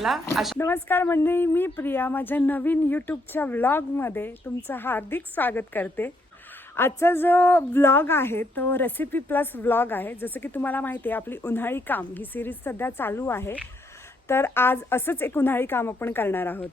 तुम्हाला. नमस्कार मंडळी, मी प्रिया माझ्या नवीन यूट्यूबच्या व्लॉगमध्ये तुमचं हार्दिक स्वागत करते. आजचा जो व्लॉग आहे तो रेसिपी प्लस व्लॉग आहे. जसं की तुम्हाला माहिती आहे आपली उन्हाळी काम ही सिरीज सध्या चालू आहे, तर आज असंच एक उन्हाळी काम आपण करणार आहोत.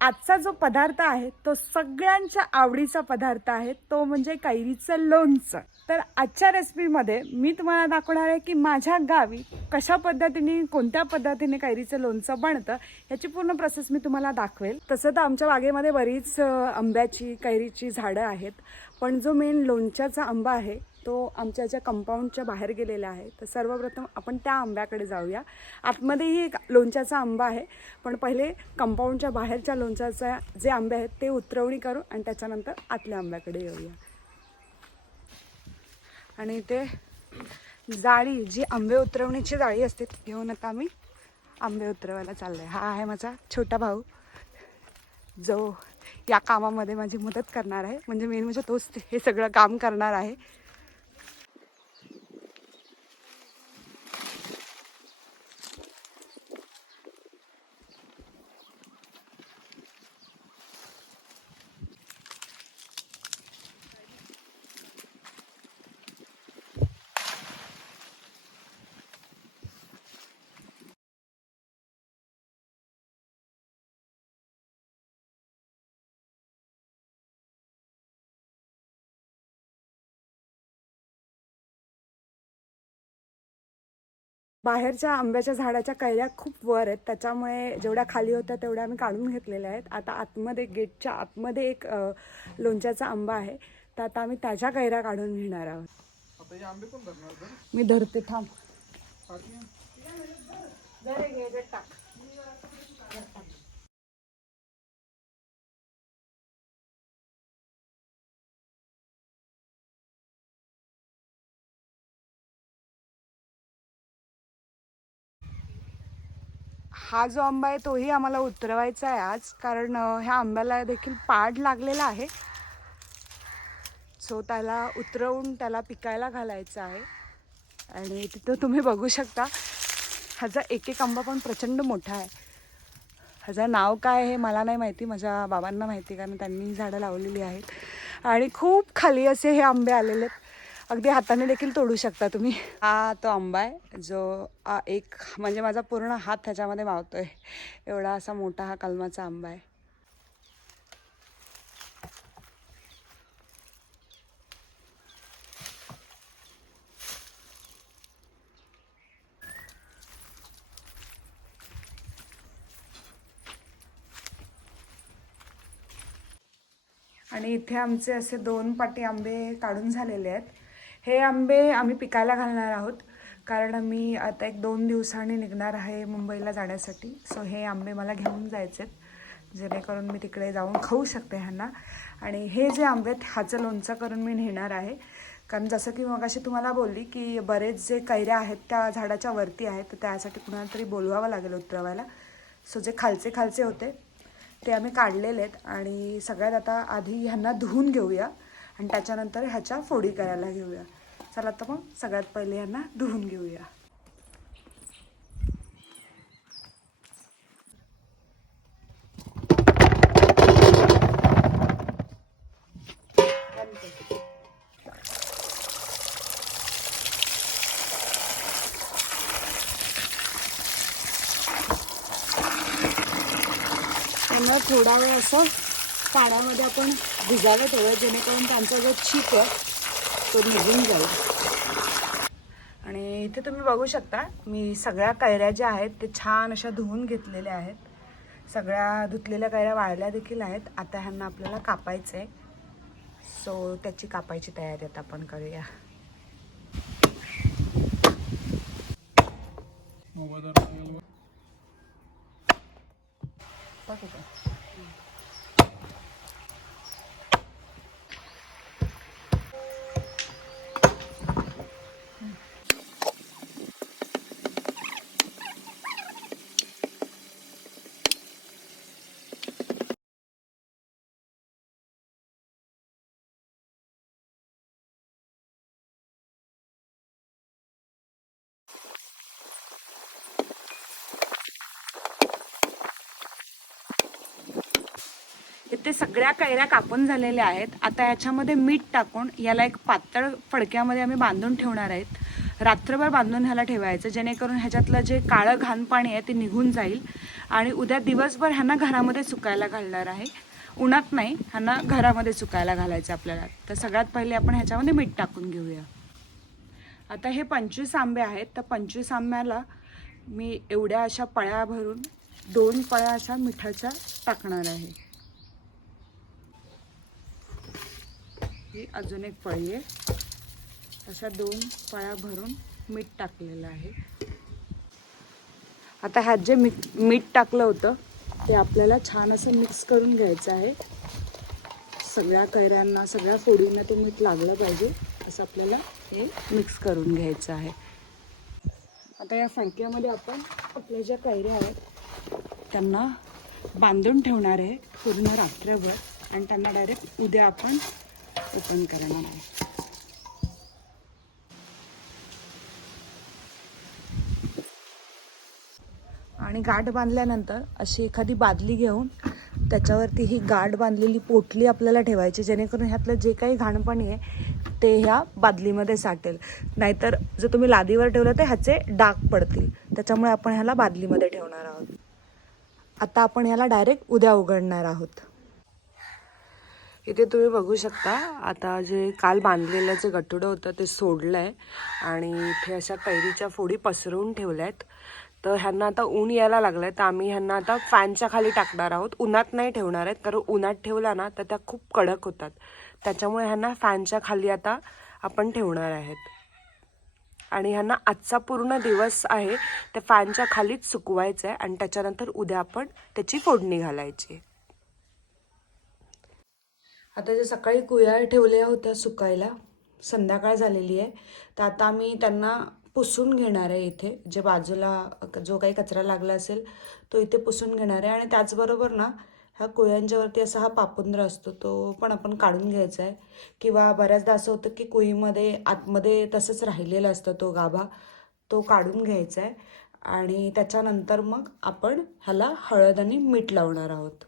आजचा जो पदार्थ आहे तो सगळ्यांच्या आवडीचा पदार्थ आहे, तो म्हणजे कैरीचं लोणचं. तर आजच्या रेसिपीमध्ये मी तुम्हाला दाखवणार आहे की माझ्या गावी कशा पद्धतीने कोणत्या पद्धतीने कैरीचं लोणचं बनतं याची पूर्ण प्रोसेस मी तुम्हाला दाखवेल. तसं तर आमच्या बागेमध्ये बरीच आंब्याची कैरीची झाडं आहेत, पण जो मेन लोणच्याचा आंबा आहे तो आमच्या ज्या कंपाऊंडच्या बाहेर गेलेला आहे. तर सर्वप्रथम आपण त्या आंब्याकडे जाऊया. आतमध्येही एक लोणच्याचा आंबा आहे, पण पहिले कंपाऊंडच्या बाहेरच्या लोणच्याचा जे आंबे आहेत ते उतरवणी करू आणि त्याच्यानंतर आतल्या आंब्याकडे येऊया. आणि ते जाळी जी आंबे उतरवणीची जाळी असते ती घेऊन आता आम्ही आंबे उतरवायला चाललो आहे. हा आहे माझा छोटा भाऊ जो या कामामध्ये माझी मदत करणार आहे. म्हणजे मेन म्हणजे तोच हे सगळं काम करणार आहे. बाहेरच्या आंब्याच्या झाडाच्या कैऱ्या खूप वर आहेत, त्याच्यामुळे जेवढ्या खाली होत्या तेवढ्या आम्ही काढून घेतलेल्या आहेत. आता आतमध्ये गेटच्या आतमध्ये एक लोणच्याचा आंबा आहे, तर आता आम्ही त्याच्या कैऱ्या काढून घेणार आहोत. मी धरते, थांब. हा जो आंबा आहे तोही आम्हाला उतरवायचा आहे आज, कारण ह्या आंब्याला देखील पाड लागलेला आहे. सो त्याला उतरवून त्याला पिकायला घालायचं आहे. आणि तिथं तुम्ही बघू शकता ह्याचा एक एक आंबा पण प्रचंड मोठा आहे. ह्याचं नाव काय हे मला नाही माहिती, माझ्या बाबांना माहिती, कारण त्यांनी ही झाडं लावलेली आहेत. आणि खूप खाली असे हे आंबे आलेले आहेत, अगदी हाताने देखील तोडू शकता तुम्ही. हा तो आंबा आहे जो एक म्हणजे माझा पूर्ण हात ह्याच्यामध्ये मावतोय एवढा असा मोठा हा कलमाचा आंबा आहे. आणि इथे आमचे असे 2 पाटी आंबे काढून झालेले आहेत. हे आंबे आम्ही पिकायला घालणार आहोत, कारण मी आता 1-2 दिवसांनी निघणार आहे मुंबईला जाण्यासाठी. सो हे आंबे मला घेऊन जायचे आहेत, जेणेकरून मी तिकडे जाऊन खाऊ शकते ह्यांना. आणि हे जे आंबे आहेत ह्याचं लोणचं करून मी नेणार आहे, कारण जसं की मगाशी तुम्हाला बोलली की बरेच जे कैऱ्या आहेत त्या झाडाच्या वरती आहेत, तर त्यासाठी कुणाला तरी बोलवावं लागेल उतरवायला. सो जे खालचे होते ते आम्ही काढलेले आहेत. आणि सगळ्यात आता आधी ह्यांना धुवून घेऊया आणि त्याच्यानंतर ह्याच्या फोडी करायला घेऊया. चला तर मग सगळ्यात पहिले ह्यांना धुवून घेऊया. त्यांना थोडा वेळ असं पाण्यामध्ये आपण भिजायला ठेवूया, जेणेकरून त्यांचा जो चीक आहे तो निघून जाईल. आणि इथे तुम्ही बघू शकता मी सगळ्या कैऱ्या ज्या आहेत ते छान अशा धुवून घेतलेल्या आहेत. सगळ्या धुतलेल्या कैऱ्या वाळल्या देखील आहेत. आता ह्यांना आपल्याला कापायचं आहे, सो त्याची कापायची तयारी आता आपण करूया. इथे सगळ्या कैऱ्या कापून झालेल्या आहेत. आता ह्याच्यामध्ये मीठ टाकून याला एक पातळ फडक्यामध्ये आम्ही बांधून ठेवणार आहेत. रात्रभर बांधून ह्याला ठेवायचं, जेणेकरून ह्याच्यातलं जे काळं घाण पाणी आहे ते निघून जाईल. आणि उद्या दिवसभर ह्यांना घरामध्ये सुकायला घालणार आहे. उन्हात नाही, ह्यांना घरामध्ये सुकायला घालायचं आपल्याला. तर सगळ्यात पहिले आपण ह्याच्यामध्ये मीठ टाकून घेऊया. आता हे 25 आंबे आहेत. तर 25 आंब्याला मी एवढ्या अशा पळ्या भरून 2 पळ्या अशा मिठाच्या टाकणार आहे. ही अजून एक पळी आहे. अशा 2 पळ्या भरून मीठ टाकलेलं आहे. आता ह्यात जे मीठ टाकलं होतं ते आपल्याला छान असं मिक्स करून घ्यायचं आहे. सगळ्या कैऱ्यांना, सगळ्या फोडींना ते मीठ लागलं पाहिजे असं आपल्याला हे मिक्स करून घ्यायचं आहे. आता या फडक्यामध्ये आपण आपल्या ज्या कैऱ्या आहेत त्यांना बांधून ठेवणार आहे पूर्ण रात्रभर आणि त्यांना डायरेक्ट उद्या आपण ओपन करणार आहे. आणि गाठ बांधल्यानंतर अशी एखादी बादली घेऊन त्याच्यावरती ही गाठ बांधलेली पोटली आपल्याला ठेवायची, जेणेकरून ह्यातलं जे काही घाणपाणी आहे ते ह्या बादलीमध्ये साठेल. नाहीतर जर तुम्ही लादीवर ठेवलं तर ह्याचे डाग पडतील. त्याच्यामुळे आपण ह्याला बादलीमध्ये ठेवणार आहोत. आता आपण ह्याला डायरेक्ट उद्या उघडणार आहोत. इथे तुम्ही बघू शकता, आता जे काल बांधलेलं जे गठुडं होतं ते सोडलं आहे आणि इथे अशा कैरीच्या फोडी पसरवून ठेवल्या आहेत. तर ह्यांना आता ऊन यायला लागलं आहे, तर आम्ही ह्यांना आता फॅनच्या खाली टाकणार आहोत. उन्हात नाही ठेवणार आहेत, कारण उन्हात ठेवला ना तर त्या खूप कडक होतात. त्याच्यामुळे ह्यांना फॅनच्या खाली आता आपण ठेवणार आहेत. आणि ह्यांना आजचा पूर्ण दिवस आहे ते फॅनच्या खालीच सुकवायचं आहे आणि त्याच्यानंतर उद्या आपण त्याची फोडणी घालायची. आता जे सकाळी कुया ठेवल्या होत्या सुकायला, संध्याकाळ झालेली आहे, तर आता आम्ही त्यांना पुसून घेणार आहे. इथे जे बाजूला जो काही कचरा लागला असेल तो इथे पुसून घेणार आहे. आणि त्याचबरोबर ना ह्या कुयांच्यावरती असा हा पापुंद्र असतो तो पण आपण काढून घ्यायचा आहे. किंवा बऱ्याचदा असं होतं की कुईमध्ये आतमध्ये तसंच राहिलेलं असतं तो गाभा, तो काढून घ्यायचा आहे. आणि त्याच्यानंतर मग आपण ह्याला हळद आणि मीठ लावणार आहोत.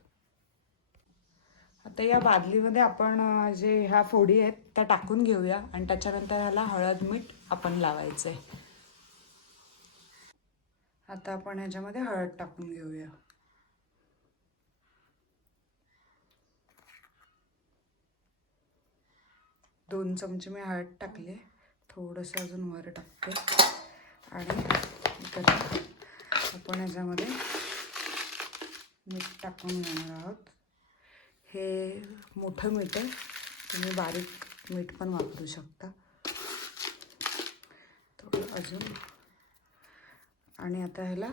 आता या बादलीमध्ये आपण जे ह्या फोडी आहेत त्या टाकून घेऊया आणि त्याच्यानंतर ह्याला हळद मीठ आपण लावायचं आहे. आता आपण ह्याच्यामध्ये हळद टाकून घेऊया. दोन चमचे मी हळद टाकले, थोडंसं अजून वर टाकते. आणि आपण ह्याच्यामध्ये मीठ टाकून घेणार आहोत. हे मोठं मीठ आहे, तुम्ही बारीक मीठ पण वापरू शकता. थोडं अजून. आणि आता ह्याला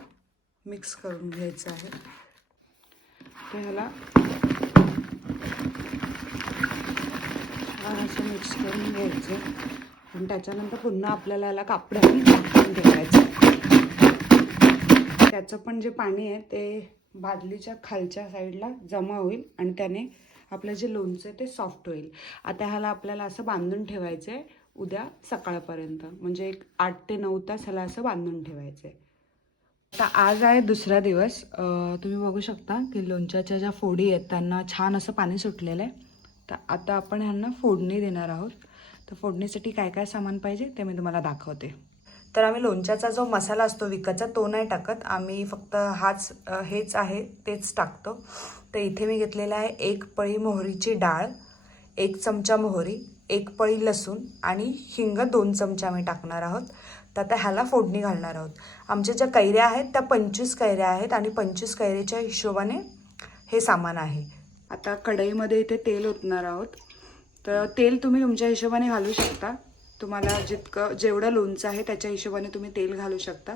मिक्स करून घ्यायचं आहे. तर ह्याला असं मिक्स करून घ्यायचं आणि त्याच्यानंतर पुन्हा आपल्याला याला कापडाने झाकून ठेवायचं. त्याचं पण जे पाणी आहे ते बादलीच्या खालच्या साईडला जमा होईल आणि त्याने आपलं जे लोणचं आहे ते सॉफ्ट होईल. आता ह्याला आपल्याला असं बांधून ठेवायचं आहे उद्या सकाळपर्यंत, म्हणजे एक 8 ते 9 तास ह्याला असं बांधून ठेवायचं आहे. आता आज आहे दुसरा दिवस. तुम्ही बघू शकता की लोणच्याच्या ज्या फोडी आहेत त्यांना छान असं पाणी सुटलेलं आहे. तर आता आपण ह्यांना फोडणी देणार आहोत. तर फोडणीसाठी काय काय सामान पाहिजे ते मी तुम्हाला दाखवते. तर आम्ही लोणच्याचा जो मसाला असतो विकतचा तो नाही टाकत, आम्ही फक्त हेच आहे तेच टाकतो. तर इथे मी घेतलेला आहे 1 पळी मोहरीची डाळ, 1 चमचा मोहरी, 1 पळी लसूण आणि हिंग 2 चमचे आम्ही टाकणार आहोत. तर आता ह्याला फोडणी घालणार आहोत. आमच्या ज्या कैऱ्या आहेत त्या 25 कैऱ्या आहेत आणि 25 कैऱ्याच्या हिशोबाने हे सामान आहे. आता कढईमध्ये इथे तेल ओतणार आहोत. तर तेल तुम्ही तुमच्या हिशोबाने घालू शकता. तुम्हाला जेवढं लोणचं आहे त्याच्या हिशोबाने तुम्ही तेल घालू शकता.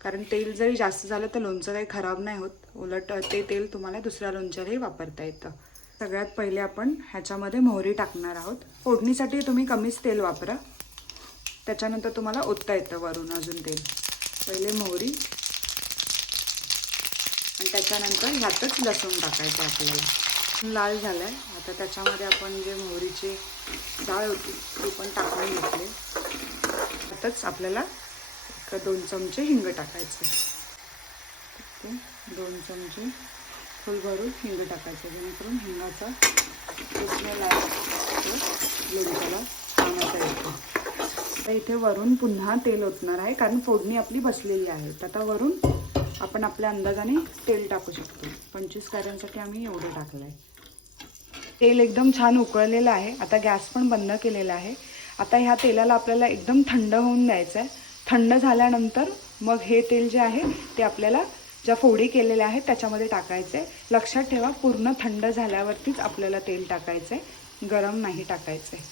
कारण तेल जरी जास्त झालं तर लोणचं काही खराब नाही होत. उलट ते तेल तुम्हाला दुसऱ्या लोणच्यालाही वापरता येतं. सगळ्यात पहिले आपण ह्याच्यामध्ये मोहरी टाकणार आहोत. फोडणीसाठी तुम्ही कमीच तेल वापरा, त्याच्यानंतर तुम्हाला ओतता येतं वरून अजून तेल. पहिले मोहरी आणि त्याच्यानंतर ह्यातच लसूण टाकायचं आपल्याला. लाल झालं आहे. आता त्याच्यामध्ये आपण जे मोहरीची डाळ होती ती पण टाकून घेतली. त्यातच आपल्याला 2 चमचे हिंग टाकायचे. 2 चमचे फुल भरून हिंग टाकायचं, जेणेकरून हिंगाचा स्मेल आहे लोणच्याला कामाचा येतो. आता इथे वरून पुन्हा तेल ओतणार आहे, कारण फोडणी आपली बसलेली आहे. तर आता वरून आपण आपल्या अंदाजाने तेल टाकू शकतो. 25 कार्यांसाठी आम्ही एवढं टाकलं आहे. तेल एकदम छान उकळलेलं आहे. आता गॅस पण बंद केलेला आहे. आता ह्या तेलाला आपल्याला एकदम थंड होऊन द्यायचं आहे. थंड झाल्यानंतर मग हे तेल जे आहे ते आपल्याला ज्या फोडी केलेल्या आहेत त्याच्यामध्ये टाकायचं आहे. लक्षात ठेवा, पूर्ण थंड झाल्यावरतीच आपल्याला तेल टाकायचं आहे, गरम नाही टाकायचं आहे.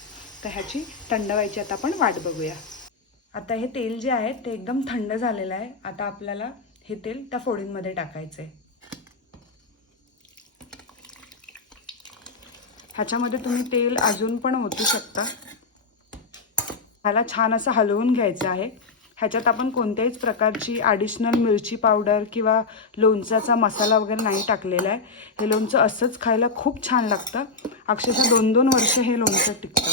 तर ह्याची थंड व्हायची आता आपण वाट बघूया. आता हे तेल जे आहे ते एकदम थंड झालेलं आहे. आता आपल्याला हे तेल त्या फोडींमध्ये टाकायचं आहे. ह्याच्यामध्ये तुम्ही तेल अजून पण ओतू शकता. ह्याला छान असं हलवून घ्यायचं आहे. ह्याच्यात आपण कोणत्याहीच प्रकारची ॲडिशनल मिरची पावडर किंवा लोणच्याचा मसाला वगैरे नाही टाकलेला आहे. हे लोणचं असंच खायला खूप छान लागतं. अक्षरशः 2-2 वर्ष हे लोणचं टिकतं.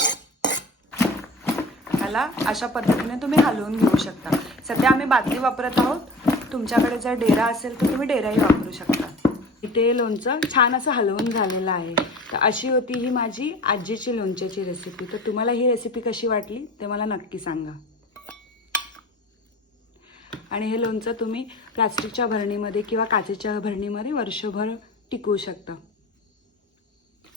ह्याला अशा पद्धतीने तुम्ही हलवून घेऊ शकता. सध्या आम्ही बादली वापरत आहोत. तुमच्याकडे जर डेरा असेल तर तुम्ही डेराही वापरू शकता. इथे लोणचं छान असं हलवून झालेलं आहे. तर अशी होती ही माझी आजीची लोणच्याची रेसिपी. तर तुम्हाला ही रेसिपी कशी वाटली ते मला नक्की सांगा. आणि हे लोणचं तुम्ही प्लास्टिकच्या भरणीमध्ये किंवा काचेच्या भरणीमध्ये वर्षभर टिकवू शकता.